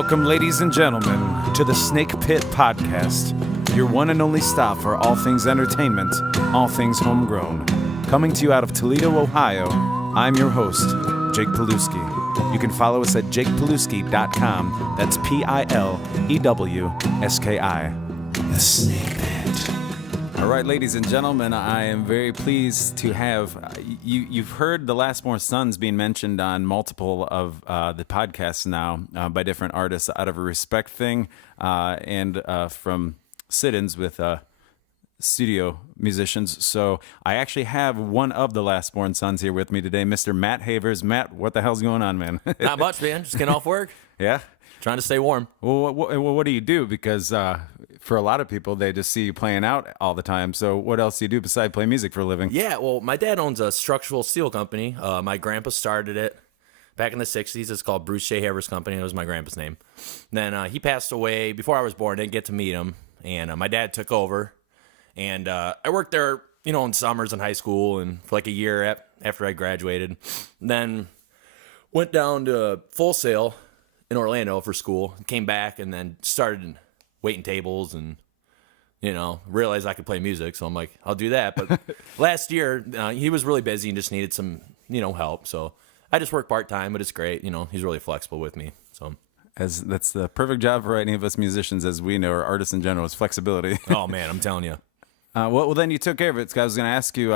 Welcome, ladies and gentlemen, to the Snake Pit Podcast, your one and only stop for all things entertainment, all things homegrown. Coming to you out of Toledo, Ohio, I'm your host, Jake Pilewski. You can follow us at jakepilewski.com. That's Pilewski. The Snake Pit. All right, ladies and gentlemen, I am very pleased to have you've heard the Last More Sons being mentioned on multiple of the podcasts now by different artists out of a respect thing and from sit-ins with studio musicians. So I actually have one of the Last Born Sons here with me today, Mr. Matt Havers. Matt, what the hell's going on, man? Not much, man. Just getting off work. Yeah? Trying to stay warm. Well, what do you do? Because for a lot of people, they just see you playing out all the time. So what else do you do besides play music for a living? Yeah, well, my dad owns a structural steel company. My grandpa started it back in the 60s. It's called Bruce Shea Havers Company. It was my grandpa's name. Then he passed away before I was born. Didn't get to meet him. And my dad took over. And I worked there, in summers in high school and for like a year after I graduated. Then went down to Full Sail in Orlando for school. Came back and then started waiting tables and, realized I could play music. So I'm like, I'll do that. But last year, he was really busy and just needed some, help. So I just work part-time, but it's great. He's really flexible with me. So That's the perfect job for any of us musicians, as we know, or artists in general, is flexibility. Oh, man, I'm telling you. Well, then you took care of it. I was going to ask you,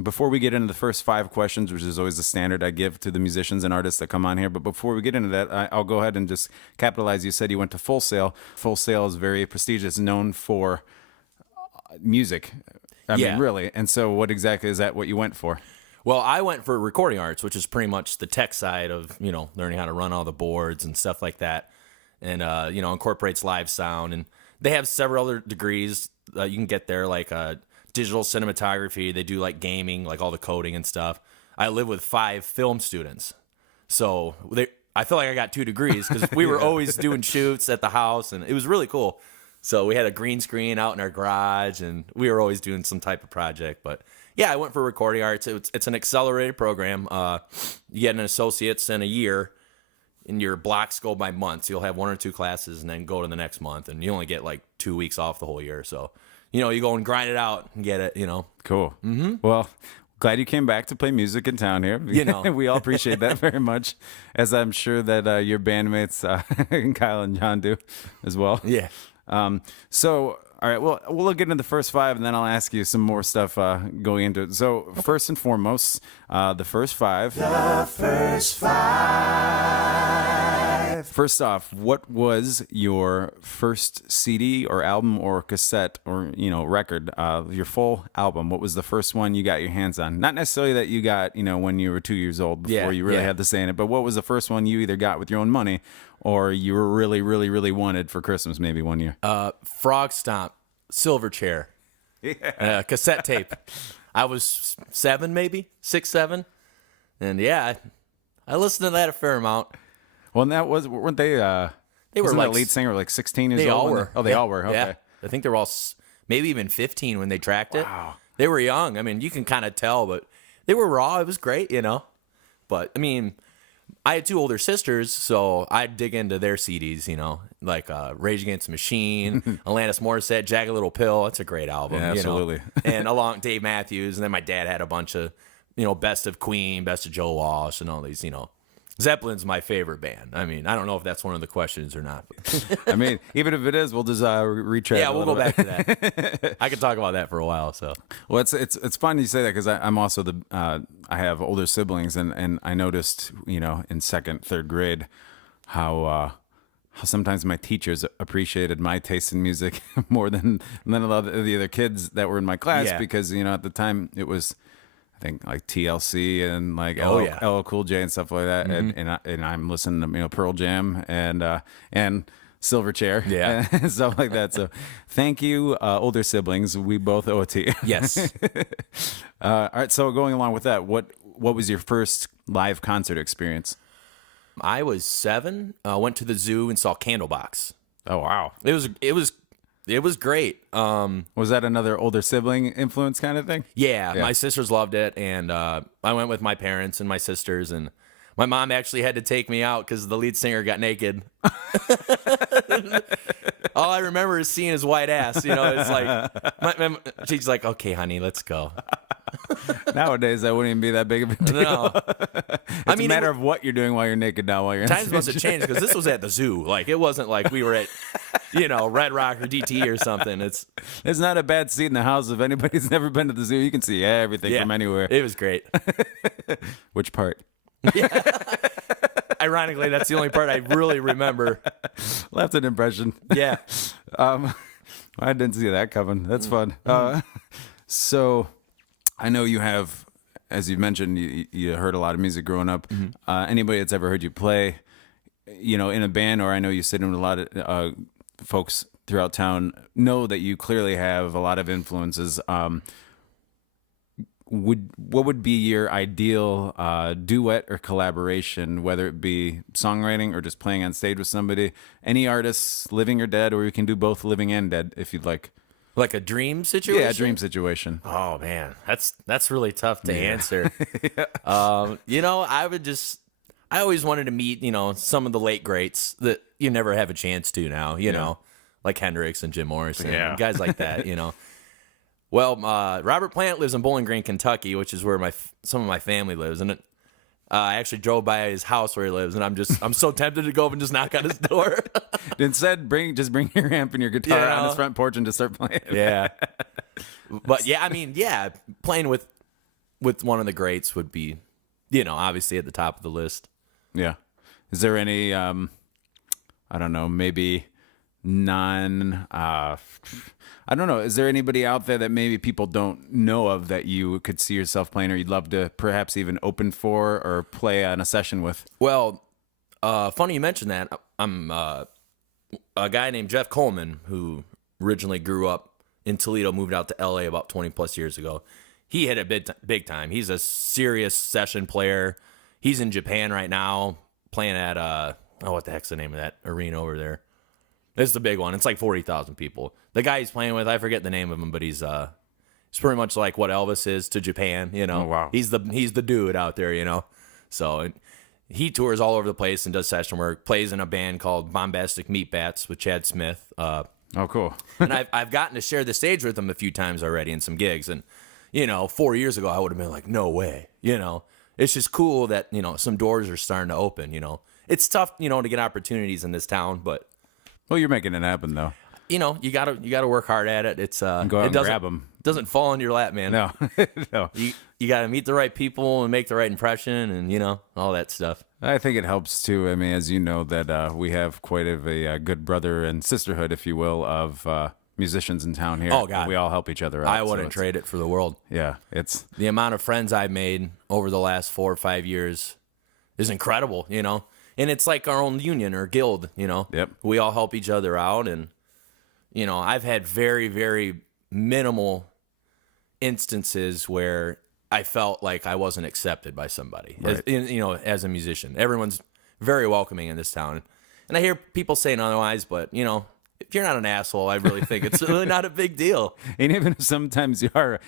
before we get into the first 5 questions, which is always the standard I give to the musicians and artists that come on here, but before we get into that, I'll go ahead and just capitalize. You said you went to Full Sail. Full Sail is very prestigious, known for music. I mean, really. And so what exactly is that what you went for? Well, I went for recording arts, which is pretty much the tech side of, learning how to run all the boards and stuff like that. And, incorporates live sound. And they have several other degrees you can get there, like digital cinematography. They do like gaming, like all the coding and stuff. I live with 5 film students. So I feel like I got 2 degrees because we were always doing shoots at the house, and it was really cool. So we had a green screen out in our garage, and we were always doing some type of project. But yeah, I went for recording arts. It's an accelerated program. You get an associate's in a year, and your blocks go by months. You'll have 1 or 2 classes and then go to the next month, and you only get like 2 weeks off the whole year. So, you go and grind it out and get it, Cool. Mm-hmm. Well, glad you came back to play music in town here. We all appreciate that very much, as I'm sure that your bandmates, Kyle and John, do as well. Yeah. So, all right, well, we'll get into the first 5, and then I'll ask you some more stuff going into it. So, first and foremost, the first 5. The first 5. First off, what was your first CD or album or cassette or, record, your full album? What was the first one you got your hands on? Not necessarily that you got, when you were 2 years old before you really had the say in it, but what was the first one you either got with your own money or you were really, really, really wanted for Christmas maybe one year? Frog Stomp, Silverchair, cassette tape. I was 7, maybe 6, 7, and I listened to that a fair amount. Well, and weren't they? They were like lead singer, like 16 years old. They all were. Oh, they all were. Okay. Yeah. I think they were all maybe even 15 when they tracked it. Wow. They were young. I mean, you can kind of tell, but they were raw. It was great, But I mean, I had 2 older sisters, so I'd dig into their CDs, like Rage Against the Machine, Alanis Morissette, Jagged Little Pill. That's a great album. Yeah, absolutely. And along Dave Matthews, and then my dad had a bunch of, Best of Queen, Best of Joe Walsh, and all these, Zeppelin's my favorite band. I mean, I don't know if that's one of the questions or not. I mean, even if it is, we'll just retread. Yeah, we'll go back to that. I could talk about that for a while. So, well, it's fun you say that because I'm also I have older siblings, and I noticed in 2nd, 3rd grade how sometimes my teachers appreciated my taste in music more than a lot of the other kids that were in my class because at the time it was, I think, like TLC and like LL Cool J and stuff like that, mm-hmm. and I'm listening to Pearl Jam and Silverchair, and stuff like that. So, thank you, older siblings. We both owe it to you. Yes. All right. So, going along with that, what was your first live concert experience? I was 7. Went to the zoo and saw Candlebox. Oh wow! It was great. Was that another older sibling influence kind of thing? Yeah, my sisters loved it, and I went with my parents and my sisters, and My mom actually had to take me out because the lead singer got naked. All I remember is seeing his white ass. You know, it's like, she's like, okay, honey, let's go. Nowadays, that wouldn't even be that big of a deal. No. It's a matter of what you're doing while you're naked now. While you're times must have changed because this was at the zoo. Like, it wasn't like we were at, Red Rock or DT or something. It's not a bad seat in the house. If anybody's never been to the zoo, you can see everything from anywhere. It was great. Which part? Yeah. Ironically, that's the only part I really remember. Left an impression. Yeah. I didn't see that coming. That's fun. So I know you have, as you mentioned, you heard a lot of music growing up. Anybody that's ever heard you play, in a band, or I know you sit in with a lot of folks throughout town, know that you clearly have a lot of influences. What would be your ideal duet or collaboration, whether it be songwriting or just playing on stage with somebody? Any artists, living or dead, or you can do both living and dead if you'd like. Like a dream situation? Yeah, a dream situation. Oh man, that's really tough to answer. I always wanted to meet, some of the late greats that you never have a chance to now, know, like Hendrix and Jim Morrison, guys like that, Well, Robert Plant lives in Bowling Green, Kentucky, which is where some of my family lives, and I actually drove by his house where he lives, and I'm so tempted to go up and just knock on his door. Instead, bring your amp and your guitar on his front porch and just start playing. Yeah, but playing with one of the greats would be, obviously at the top of the list. Yeah, is there any I don't know, maybe I don't know. Is there anybody out there that maybe people don't know of that you could see yourself playing, or you'd love to perhaps even open for or play on a session with? Well, funny you mentioned that. I'm a guy named Jeff Coleman, who originally grew up in Toledo, moved out to LA about 20 plus years ago. He hit it big time. He's a serious session player. He's in Japan right now playing at, what the heck's the name of that arena over there? It's the big one. It's like 40,000 people. The guy he's playing with, I forget the name of him, but he's pretty much like what Elvis is to Japan, Oh, wow. He's the dude out there, So he tours all over the place and does session work, plays in a band called Bombastic Meat Bats with Chad Smith. Oh, cool. And I've gotten to share the stage with him a few times already in some gigs. And, 4 years ago, I would have been like, no way, It's just cool that, some doors are starting to open, It's tough, to get opportunities in this town, but... Well, you're making it happen, though. You gotta work hard at it. It's go out and grab them. Doesn't fall in your lap, man. No, no. You gotta meet the right people and make the right impression, and all that stuff. I think it helps too. I mean, as you know, that we have quite a good brother and sisterhood, if you will, of musicians in town here. Oh God, we all help each other out. I wouldn't trade it for the world. Yeah, it's the amount of friends I've made over the last 4 or 5 years is incredible. And it's like our own union or guild, Yep. We all help each other out. And, I've had very, very minimal instances where I felt like I wasn't accepted by somebody, right. as a musician. Everyone's very welcoming in this town. And I hear people saying otherwise, but, if you're not an asshole, I really think it's really not a big deal. And even if sometimes you are,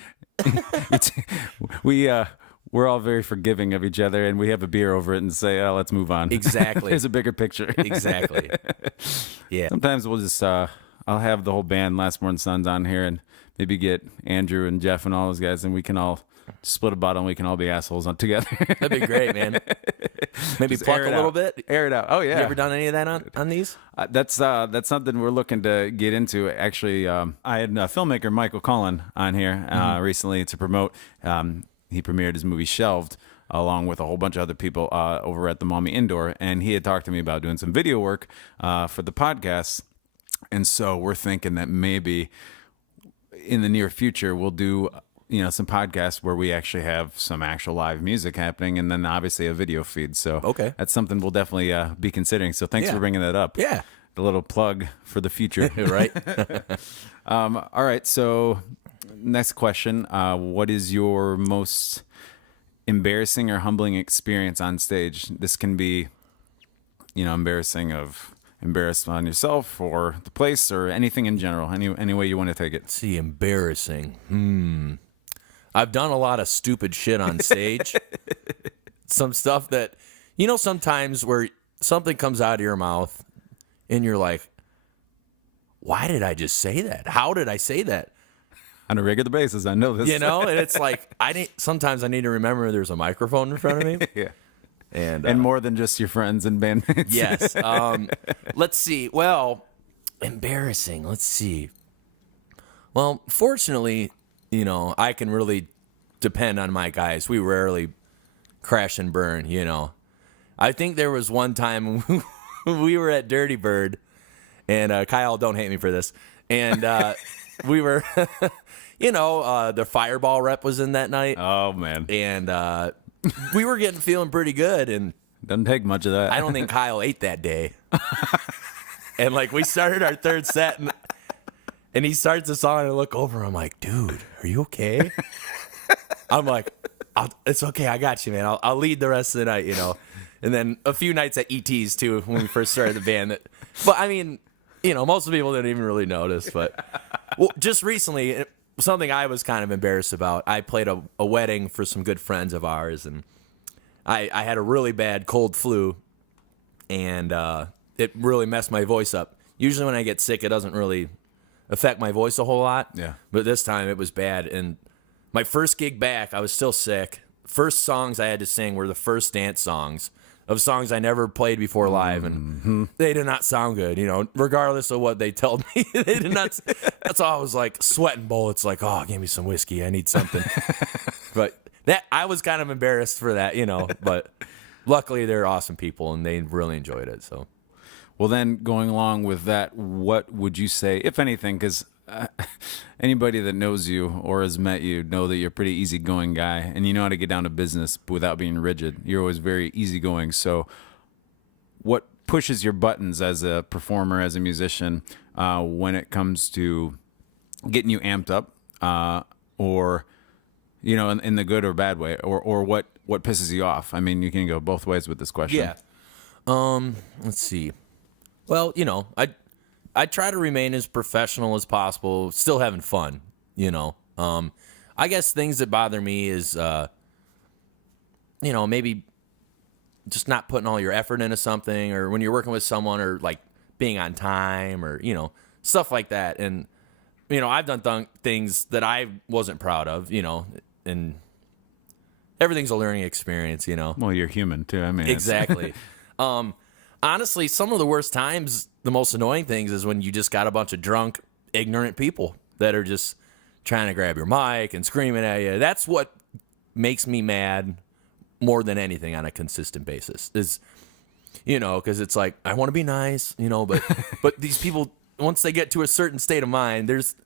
we're all very forgiving of each other, and we have a beer over it and say, "Oh, let's move on." Exactly. There's a bigger picture. Exactly. Yeah. Sometimes we'll just, I'll have the whole band, Last Born Sons, on here, and maybe get Andrew and Jeff and all those guys, and we can all split a bottle, and we can all be assholes on together. That'd be great, man. Maybe just pluck a little bit. Air it out. Oh yeah. You ever done any of that on these? That's something we're looking to get into. Actually, I had filmmaker Michael Coleman on here recently to promote. He premiered his movie Shelved along with a whole bunch of other people over at the Mommy Indoor, and he had talked to me about doing some video work for the podcast. And so we're thinking that maybe in the near future we'll do some podcasts where we actually have some actual live music happening, and then obviously a video feed. So okay, that's something we'll definitely be considering. So thanks for bringing that up. Yeah, the little plug for the future, right? All right, so. Next question. What is your most embarrassing or humbling experience on stage? This can be, embarrassed on yourself or the place or anything in general. Any way you want to take it. Let's see, embarrassing. I've done a lot of stupid shit on stage. Some stuff that, You know, sometimes where something comes out of your mouth and you're like, why did I just say that? How did I say that? On a regular basis, I know this. You know, and it's like, sometimes I need to remember there's a microphone in front of me. Yeah. And more than just your friends and bandmates. yes. Let's see. Well, embarrassing. Let's see. Well, fortunately, you know, I can really depend on my guys. We rarely crash and burn, you know. I think there was one time we were at Dirty Bird, and Kyle, don't hate me for this. And we were, the Fireball rep was in that night. Oh, man. And we were feeling pretty good, and Doesn't take much of that. I don't think Kyle ate that day. And like we started our third set, and he starts the song, and I look over, I'm like, dude, are you okay? I'm like, it's okay, I got you, man. I'll lead the rest of the night, you know. And then a few nights at ET's too when we first started the band. But I mean, you know, most of the people didn't even really notice. But just recently, something I was kind of embarrassed about. I played a wedding for some good friends of ours, and I had a really bad cold flu, and it really messed my voice up. Usually when I get sick, it doesn't really affect my voice a whole lot. Yeah. But this time it was bad. And my first gig back, I was still sick. First songs I had to sing were the first dance songs of songs I never played before live, and they did not sound good, you know, regardless of what they told me. They did not. That's all. I was like sweating bullets, like, oh, give me some whiskey. I need something. But I was kind of embarrassed for that, you know, but luckily they're awesome people and they really enjoyed it. So, Well, then going along with that, what would you say, if anything, because anybody that knows you or has met you know that you're a pretty easygoing guy and you know how to get down to business without being rigid. You're always very easygoing. So what pushes your buttons as a performer, as a musician, when it comes to getting you amped up, or, you know, in the good or bad way, or what pisses you off? I mean, you can go both ways with this question. yeah. Let's see. Well, you know, I try to remain as professional as possible, still having fun, you know. I guess things that bother me is, you know, maybe just not putting all your effort into something, or when you're working with someone, or like being on time, or, you know, stuff like that. And, you know, I've done things that I wasn't proud of, you know, and everything's a learning experience, you know. Well, you're human too. I mean, Exactly. Honestly, some of the worst times, the most annoying things is when you just got a bunch of drunk, ignorant people that are just trying to grab your mic and screaming at you. That's what makes me mad more than anything on a consistent basis is, you know, because it's like, I want to be nice, you know, but these people, once they get to a certain state of mind, there's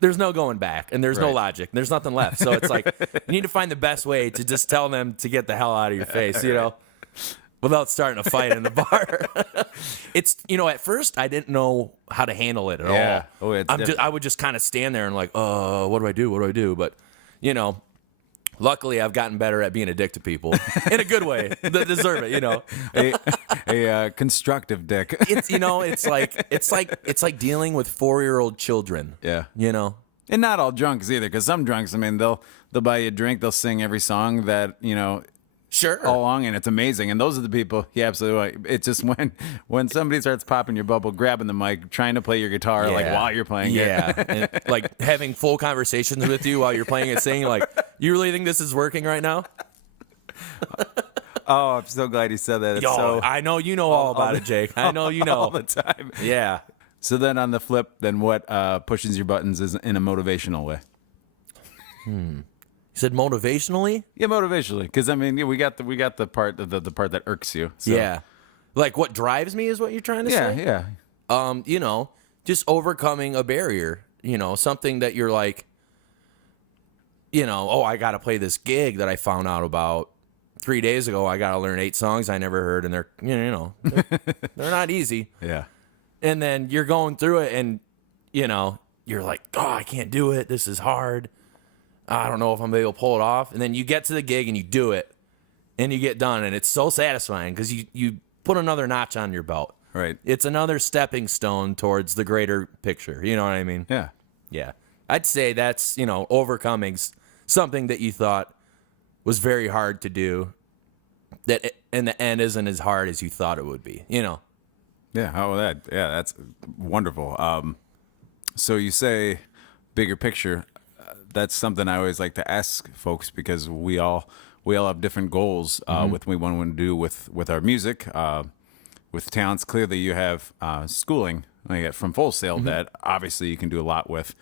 no going back, and there's no Right. logic. There's nothing left. So it's like, you need to find the best way to just tell them to get the hell out of your face, you know, without starting a fight in the bar. It's, you know, at first I didn't know how to handle it at Yeah. all. Oh, it's I would just kind of stand there and like, what do I do? What do I do? But, you know, luckily I've gotten better at being a dick to people in a good way that deserve it, you know. a constructive dick. It's, you know, it's like dealing with 4-year-old children. Yeah. You know. And not all drunks either, because some drunks, I mean, they'll buy you a drink, they'll sing every song that, you know, Sure. all along, and it's amazing. And those are the people, yeah, absolutely right. It's just when somebody starts popping your bubble, grabbing the mic, trying to play your guitar like while you're playing it. Yeah. And like having full conversations with you while you're playing it, saying like, you really think this is working right now? Oh, I'm so glad you said that. It's Yo, so I know you know all about it, Jake. I know you know. all the time. Yeah. So then on the flip, then what pushes your buttons is in a motivational way? You said motivationally? Yeah, motivationally, because I mean, yeah, we got the part the part that irks you. So. Yeah. Like what drives me is what you're trying to say? Yeah. You know, just overcoming a barrier, you know, something that you're like, you know, oh, I got to play this gig that I found out about 3 days ago. I got to learn 8 songs I never heard, and they're, you know, they're not easy. Yeah. And then you're going through it, and, you know, you're like, oh, I can't do it. This is hard. I don't know if I'm able to pull it off. And then you get to the gig and you do it, and you get done, and it's so satisfying because you put another notch on your belt. Right. It's another stepping stone towards the greater picture. You know what I mean? Yeah. Yeah. I'd say that's, you know, overcoming something that you thought was very hard to do, that in the end isn't as hard as you thought it would be. Yeah. That's wonderful. So you say bigger picture. That's something I always like to ask folks because we all have different goals with what we want to do with our music. With talents, clearly you have schooling like from Full Sail that obviously you can do a lot with.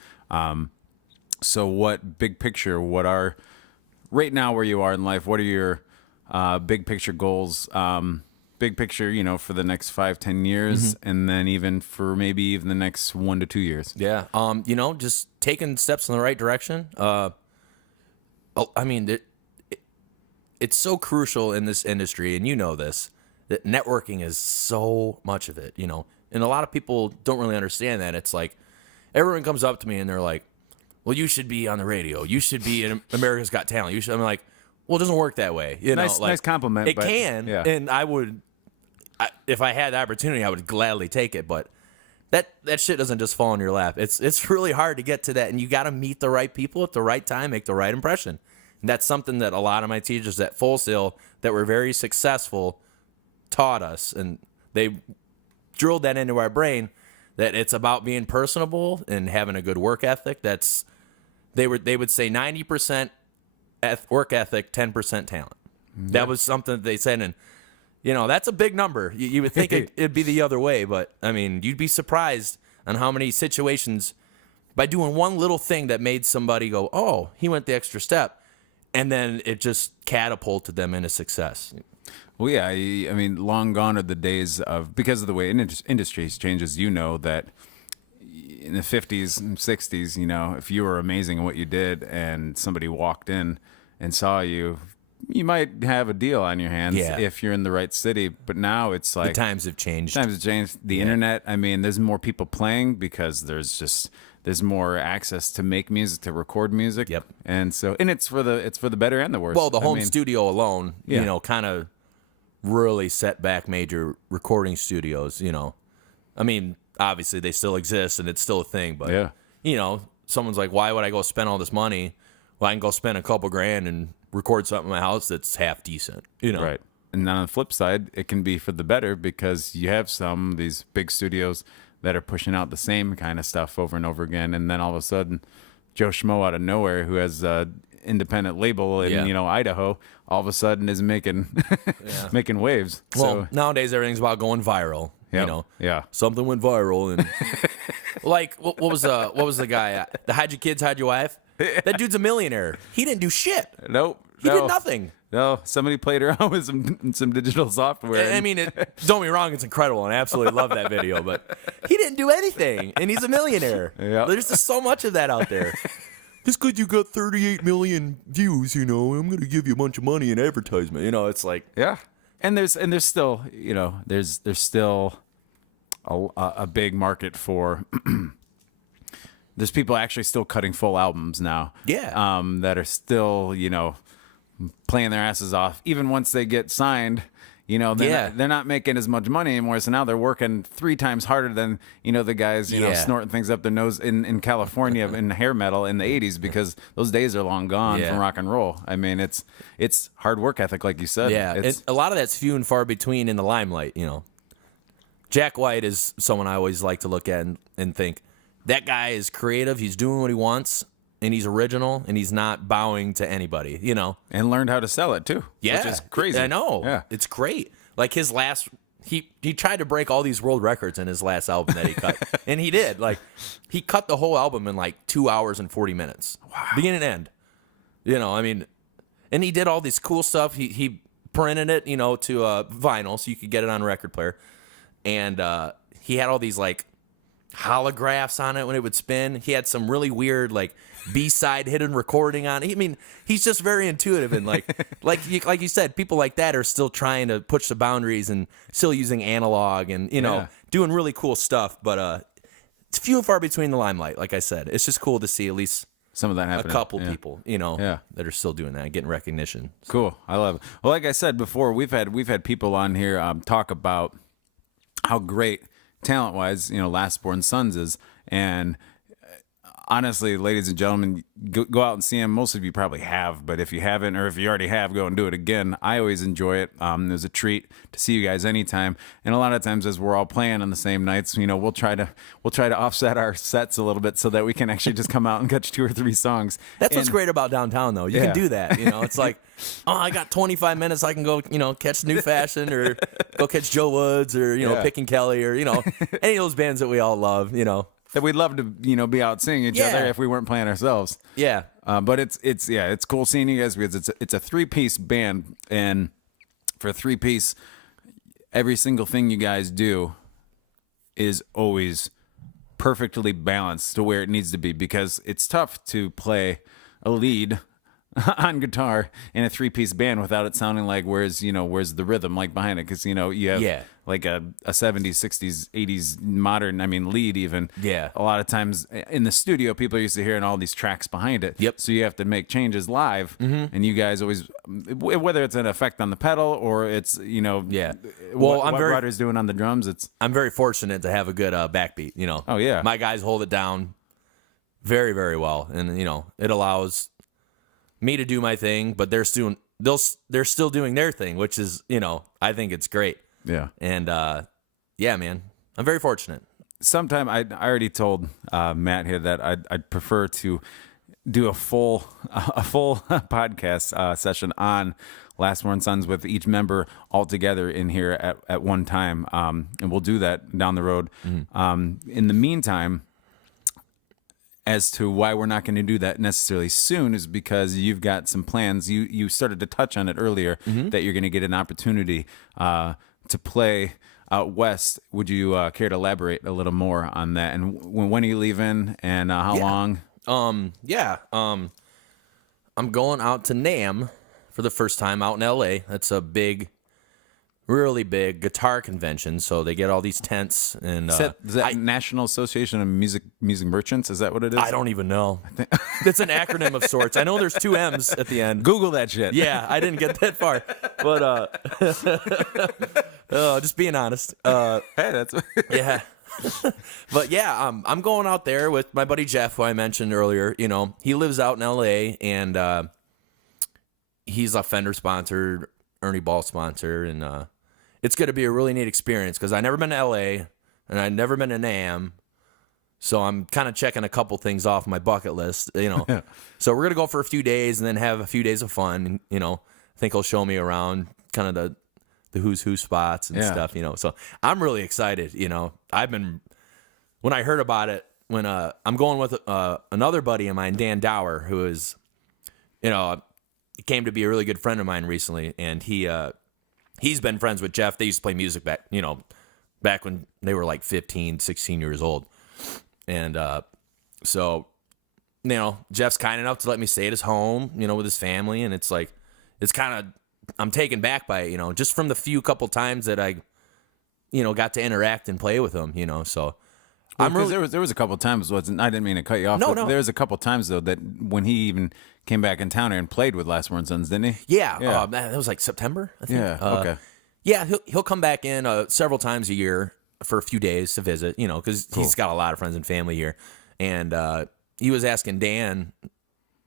So what big picture? What are right now where you are in life? What are your big picture goals? Big picture, for the next 5-10 years, and then even for maybe even the next 1 to 2 years. Yeah. Just taking steps in the right direction. I mean, it's so crucial in this industry, and you know this, that networking is so much of it, and a lot of people don't really understand that. It's like everyone comes up to me and they're like, well, you should be on the radio. You should be in America's Got Talent. I'm like, well, it doesn't work that way. Nice compliment. It can, yeah. and if I had the opportunity, I would gladly take it. But that shit doesn't just fall in your lap. It's really hard to get to that, and you got to meet the right people at the right time, make the right impression. And that's something that a lot of my teachers at Full Sail that were very successful taught us, and they drilled that into our brain that it's about being personable and having a good work ethic. They would say 90% work ethic, 10% talent. Mm-hmm. That was something that they said, and that's a big number. You would think it'd be the other way, but I mean, you'd be surprised on how many situations by doing one little thing that made somebody go, "Oh, he went the extra step," and then it just catapulted them into success. Well, yeah, I mean, long gone are the days of, because of the way industries changes, that in the 50s and 60s, if you were amazing at what you did and somebody walked in and saw you, you might have a deal on your hands if you're in the right city. But now it's like... The times have changed. The internet, I mean, there's more people playing because there's more access to make music, to record music. Yep. And it's for the better and the worse. Well, the home studio alone, kind of really set back major recording studios, I mean, obviously they still exist and it's still a thing, but someone's like, why would I go spend all this money? Well, I can go spend a couple grand and record something in my house that's half decent, Right. And then on the flip side, it can be for the better because you have these big studios that are pushing out the same kind of stuff over and over again, and then all of a sudden Joe Schmo out of nowhere who has independent label in Idaho all of a sudden is making making waves. Well, nowadays everything's about going viral. Yeah. Something went viral, and like what was the guy? The Hide Your Kids, Hide Your Wife. That dude's a millionaire. He didn't do shit. Nope. He did nothing. No, somebody played around with some digital software. I mean, don't be wrong, it's incredible, and I absolutely love that video, but he didn't do anything, and he's a millionaire. Yep. There's just so much of that out there. Just because you got 38 million views, I'm going to give you a bunch of money in advertisement. It's like... Yeah. And there's still, there's still a big market for... There's people actually still cutting full albums now. Yeah. That are still, playing their asses off. Even once they get signed, they're not making as much money anymore. So now they're working 3 times harder than, the guys, snorting things up their nose in California in hair metal in the 80s because those days are long gone from rock and roll. I mean, it's hard work ethic, like you said. Yeah. And a lot of that's few and far between in the limelight, Jack White is someone I always like to look at and think, that guy is creative. He's doing what he wants, and he's original, and he's not bowing to anybody, And learned how to sell it, too. Yeah. Which is crazy. I know. Yeah. It's great. Like his last... He tried to break all these world records in his last album that he cut. And he did. Like, he cut the whole album in like 2 hours and 40 minutes. Wow. Beginning and end. I mean... And he did all this cool stuff. He printed it, to vinyl so you could get it on a record player. And he had all these, like... holographs on it when it would spin. He had some really weird like B-side hidden recording on it. I mean, he's just very intuitive and like you said, people like that are still trying to push the boundaries and still using analog and doing really cool stuff. But it's few and far between the limelight. Like I said, it's just cool to see at least some of that happening. A couple people, that are still doing that, getting recognition. Cool, I love it. Well, like I said before, we've had people on here talk about how great talent-wise, Last Born Sons is, and honestly, ladies and gentlemen, go out and see him. Most of you probably have, but if you haven't, or if you already have, go and do it again. I always enjoy it. There's a treat to see you guys anytime. And a lot of times, as we're all playing on the same nights, we'll try to offset our sets a little bit so that we can actually just come out and catch 2 or 3 songs. That's what's great about downtown, though. You can do that. It's like, oh, I got 25 minutes. I can go, catch New Fashion or go catch Joe Woods or Pick and Kelly or any of those bands that we all love. That we'd love to, be out seeing each other if we weren't playing ourselves. Yeah. But it's cool seeing you guys because it's a 3-piece band, and for a 3-piece, every single thing you guys do is always perfectly balanced to where it needs to be, because it's tough to play a lead on guitar in a 3-piece band without it sounding like where's the rhythm like behind it, because you have like a 70s, 60s, 80s modern lead even. Yeah. A lot of times in the studio people are used to hearing all these tracks behind it. Yep. So you have to make changes live, and you guys always, whether it's an effect on the pedal or it's what Rudder's doing on the drums, I'm very fortunate to have a good backbeat. Oh yeah. My guys hold it down very, very well, and it allows me to do my thing, but they're still doing their thing, which is I think it's great. Yeah. And man, I'm very fortunate. Sometime I already told Matt here that I'd prefer to do a full podcast session on Last Born Sons with each member all together in here at one time, and we'll do that down the road. Mm-hmm. In the meantime, as to why we're not going to do that necessarily soon is because you've got some plans. You started to touch on it earlier, that you're going to get an opportunity to play out west. Would you care to elaborate a little more on that? And when are you leaving, and how long? I'm going out to NAMM for the first time out in LA. That's a really big guitar convention, so they get all these tents. And is that National Association of Music Merchants? Is that what it is? I don't even know. It's an acronym of sorts. I know there's 2 M's at the end. Google that shit. Yeah, I didn't get that far, but just being honest. Hey, that's yeah. But yeah, I'm going out there with my buddy Jeff, who I mentioned earlier. He lives out in LA, and he's a Fender sponsor, Ernie Ball sponsor, and it's going to be a really neat experience because I've never been to LA and I've never been to NAMM, so I'm kind of checking a couple things off my bucket list. So we're gonna go for a few days and then have a few days of fun. And, I think he'll show me around kind of the who's who spots and stuff. So I'm really excited. When I heard about it, when I'm going with another buddy of mine, Dan Dower, who is, came to be a really good friend of mine recently, and he's been friends with Jeff. They used to play music back when they were like 15, 16 years old. And so, Jeff's kind enough to let me stay at his home, with his family. And it's like, I'm taken back by it, just from the couple times that I, got to interact and play with him, so. There was a couple times. I didn't mean to cut you off. No. There was a couple times though that when he even came back in town here and played with Last Born Sons, didn't he? Yeah. That was like September, I think. Yeah. Okay. Yeah, he'll come back in several times a year for a few days to visit. Because he's got a lot of friends and family here, and he was asking Dan,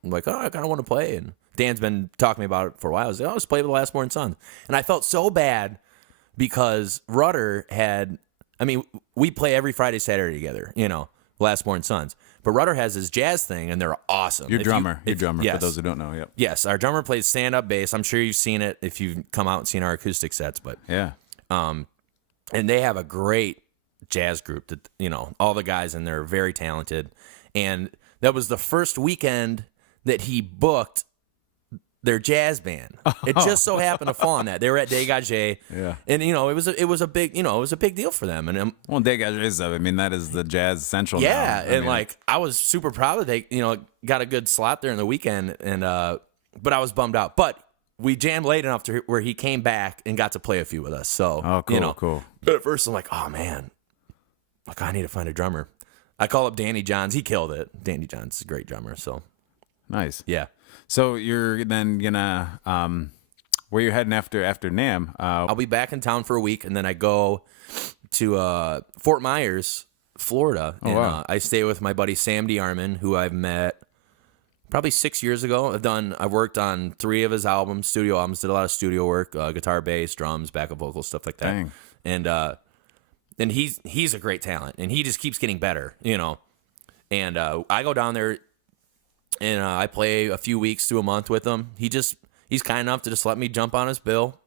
like, oh, I kind of want to play, and Dan's been talking to me about it for a while. I was like, oh, let's play with the Last Born Sons, and I felt so bad because Rudder had. We play every Friday, Saturday together, Last Born Sons. But Rudder has his jazz thing, and they're awesome. Your drummer, yes. for those who don't know. Yep. Yes, our drummer plays stand-up bass. I'm sure you've seen it if you've come out and seen our acoustic sets. But yeah, and they have a great jazz group that, all the guys in there are very talented. And that was the first weekend that he booked their jazz band. It just so happened to fall on that. They were at Dégagé. Yeah. And it was a big deal for them. And well, Dégagé is, that is the jazz central. Yeah, now. I was super proud that they, got a good slot there in the weekend, and but I was bummed out. But we jammed late enough to where he came back and got to play a few with us. So, cool. But at first I'm like, oh man, I need to find a drummer. I call up Danny Johns. He killed it. Danny Johns is a great drummer. So nice. Yeah. So you're then gonna where you're heading after NAMM? I'll be back in town for a week, and then I go to Fort Myers Florida. Oh, and, wow. I stay with my buddy Sam DeArmond, who I've met probably 6 years ago. I've worked on 3 of his albums, studio albums, did a lot of studio work, guitar, bass, drums, backup vocals, stuff like that. Dang. And he's a great talent, and he just keeps getting better, you know. And I go down there, and I play a few weeks to a month with him. He's kind enough to just let me jump on his bill.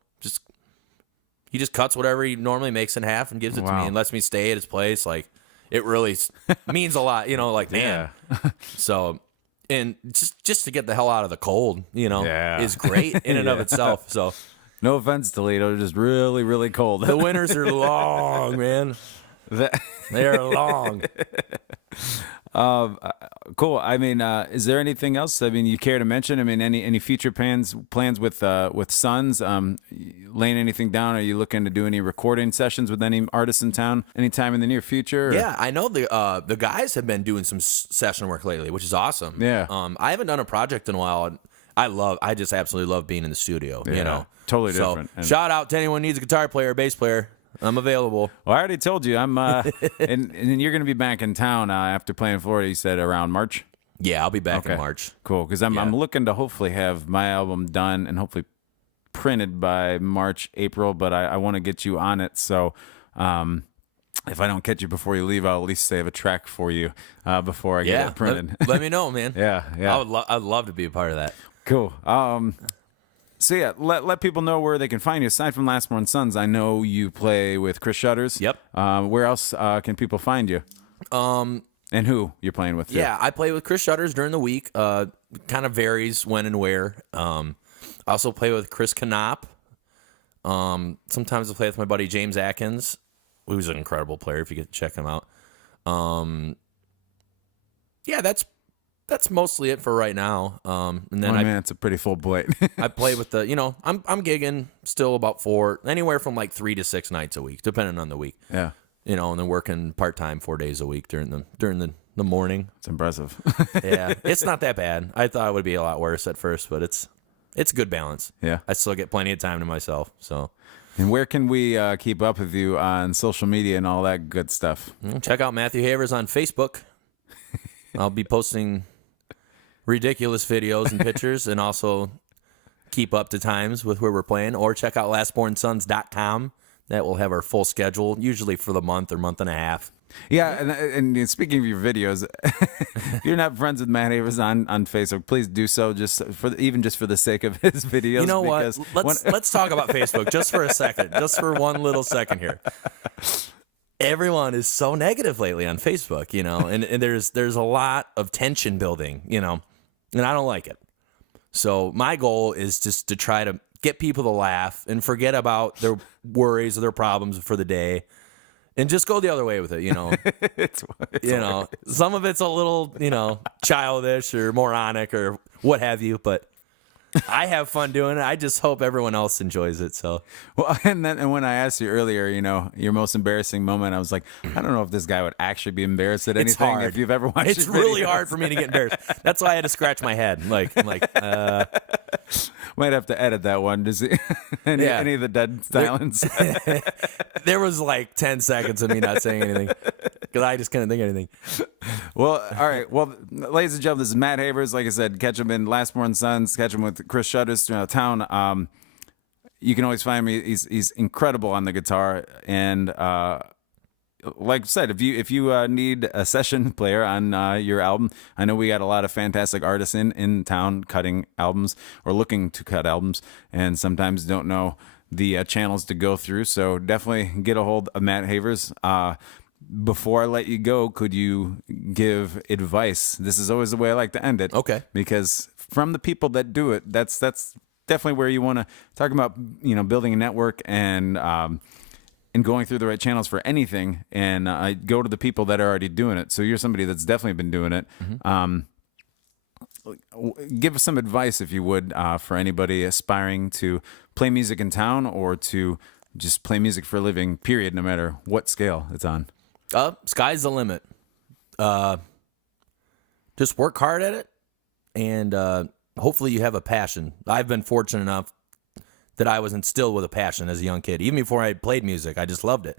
He just cuts whatever he normally makes in half and gives it to me and lets me stay at his place. Like, it really means a lot, you know, like, man. Yeah. So, and just to get the hell out of the cold, you know, is great in and of itself. So, No offense, Toledo, just really, really cold. the winters are long, man. They're long. Cool. I mean, is there anything else? I mean, you care to mention? I mean, any future plans with Sons? Laying anything down? Are you looking to do any recording sessions with any artists in town anytime in the near future? Or? Yeah, I know the guys have been doing some session work lately, which is awesome. Yeah. I haven't done a project in a while. And I just absolutely love being in the studio. Yeah, You know, totally different. So And- shout out to anyone who needs a guitar player, or bass player. I'm available. Well, I already told you I'm, and you're going to be back in town after playing Florida. You said around March. Yeah, I'll be back Okay. in March. Cool, because I'm looking to hopefully have my album done and hopefully printed by March, April. But I want to get you on it. So if I don't catch you before you leave, I'll at least save a track for you before I get it printed. Let me know, man. Yeah. I'd love to be a part of that. Cool. So yeah, let people know where they can find you. Aside from Last Born Sons, I know you play with Chris Shutters. Yep. Where else can people find you? And who you're playing with? Too? Yeah, I play with Chris Shutters during the week. Kind of varies when and where. I also play with Chris Knopp. Sometimes I play with my buddy James Atkins, who's an incredible player. If you get to check him out. Yeah, that's mostly it for right now. And then man, it's a pretty full plate. I play with the, I'm gigging still about anywhere from like 3 to 6 nights a week, depending on the week. Yeah. And then working part-time 4 days a week during the morning. It's impressive. Yeah, it's not that bad. I thought it would be a lot worse at first, but it's a good balance. Yeah. I still get plenty of time to myself. So And where can we keep up with you on social media and all that good stuff? check out Matthew Havers on Facebook. I'll be posting ridiculous videos and pictures, and also keep up to times with where we're playing. Or check out lastbornsons.com. That will have our full schedule, usually for the month or month and a half. Yeah, and speaking of your videos, if you're not friends with Matt Havers on Facebook, please do so, just for the sake of his videos. You know what? Because Let's talk about Facebook just for a second, just for one little second here. Everyone is so negative lately on Facebook, and there's a lot of tension building, and I don't like it. So my goal is just to try to get people to laugh and forget about their worries or their problems for the day, and just go the other way with it. it's Some of it's a little, childish or moronic or what have you, but I have fun doing it. I just hope everyone else enjoys it. So, well, and when I asked you earlier, your most embarrassing moment, I was like, I don't know if this guy would actually be embarrassed at It's anything. hard. If you've ever watched, it's his really videos. hard for me to get embarrassed. That's why I had to scratch my head. I'm like, Might have to edit that one to see any of the dead silence. there was like 10 seconds of me not saying anything because I just couldn't think of anything. Well, all right. Well, ladies and gentlemen, this is Matt Havers. Like I said, catch him in Last Born Sons. Catch him with Chris Shutters throughout town. You can always find me. He's incredible on the guitar, and like I said, if you need a session player on your album, I know we got a lot of fantastic artists in town cutting albums or looking to cut albums, and sometimes don't know the channels to go through. So definitely get a hold of Matt Havers. Before I let you go, could you give advice? This is always the way I like to end it. Okay. Because from the people that do it, that's definitely where you want to talk about, building a network and going through the right channels for anything. And I go to the people that are already doing it. So you're somebody that's definitely been doing it. Give us some advice, if you would, for anybody aspiring to play music in town or to just play music for a living, period, no matter what scale it's on. Sky's the limit. Just work hard at it, and hopefully you have a passion. I've been fortunate enough that I was instilled with a passion as a young kid. Even before I played music, I just loved it.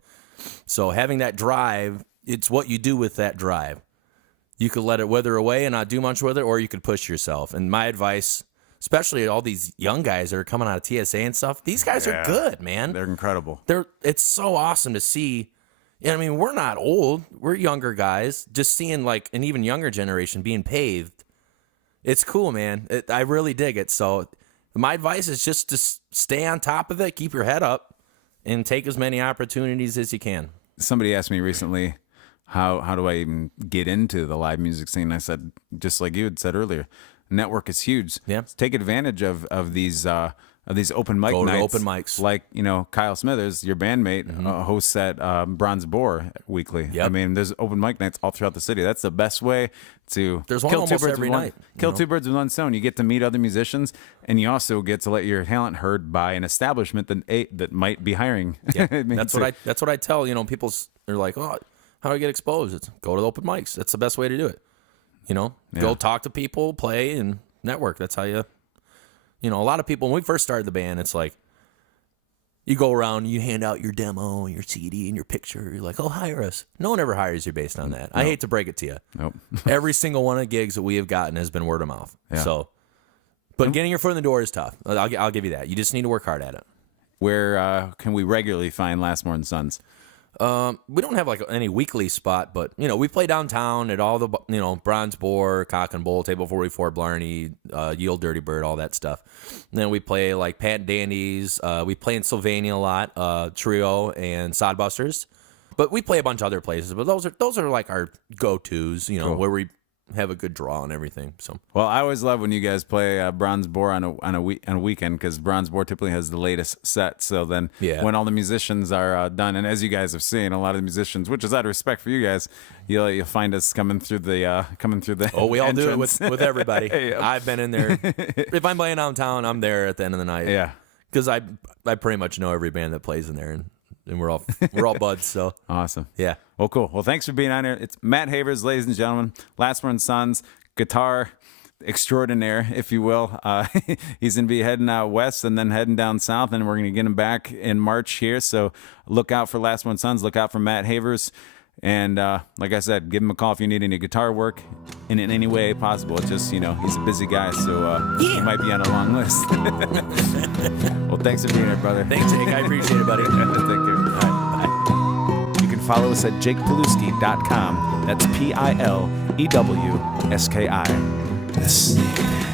So having that drive it's what you do with that drive. You could let it wither away and not do much with it, or you could push yourself. And my advice, especially all these young guys that are coming out of TSA and stuff, these guys are good, man. They're incredible. It's so awesome to see. I mean, we're not old. We're younger guys. Just seeing like an even younger generation being paved. It's cool, man. I really dig it. So my advice is just to stay on top of it, keep your head up, and take as many opportunities as you can. Somebody asked me recently, how do I even get into the live music scene? I said, just like you had said earlier, network is huge. Yeah. Take advantage of these open mic Go to nights. open mics. Like, Kyle Smithers, your bandmate, hosts at Bronze Boar weekly. Yep. I mean, there's open mic nights all throughout the city. That's the best way to There's one kill two almost birds every with night, kill two birds with one stone. You get to meet other musicians, and you also get to let your talent heard by an establishment that might be hiring. Yeah. I mean, That's what I tell, people are like, "Oh, how do I get exposed?" It's go to the open mics. That's the best way to do it. Go talk to people, play, and network. That's how you a lot of people, when we first started the band, it's like you go around, you hand out your demo and your CD and your picture. You're like, "Oh, hire us." No one ever hires you based on that. I hate to break it to you. Nope. Every single one of the gigs that we have gotten has been word of mouth. Yeah. So, but getting your foot in the door is tough. I'll give you that. You just need to work hard at it. Where can we regularly find Last More Sons? We don't have like any weekly spot, but we play downtown at all the Bronze Boar, Cock and Bull, Table 44, Blarney, Yield, Dirty Bird, all that stuff. And then we play like Pat Dandy's. We play in Sylvania a lot, Trio and Sodbusters. But we play a bunch of other places. But those are like our go-tos, Cool. where we have a good draw and everything. So Well, I always love when you guys play Bronze Boar on a weekend, because Bronze Boar typically has the latest set. So then when all the musicians are done, and as you guys have seen, a lot of the musicians, which is out of respect for you guys, you'll find us coming through the Oh, we all do it entrance. with everybody. Yep. I've been in there. If I'm playing downtown, I'm there at the end of the night. Yeah. Because I pretty much know every band that plays in there, and we're all buds. So Awesome. yeah. Well, cool. Well, thanks for being on here. It's Matt Havers, ladies and gentlemen. Last More Sons, guitar extraordinaire, if you will. He's going to be heading out west and then heading down south, and we're going to get him back in March here. So look out for Last More Sons. Look out for Matt Havers. And like I said, give him a call if you need any guitar work in any way possible. It's just, he's a busy guy, so he might be on a long list. Well, thanks for being here, brother. Thanks, Jake. I appreciate it, buddy. Take care. All right, bye. You can follow us at jakepilewski.com. That's Pilewski. The Snake.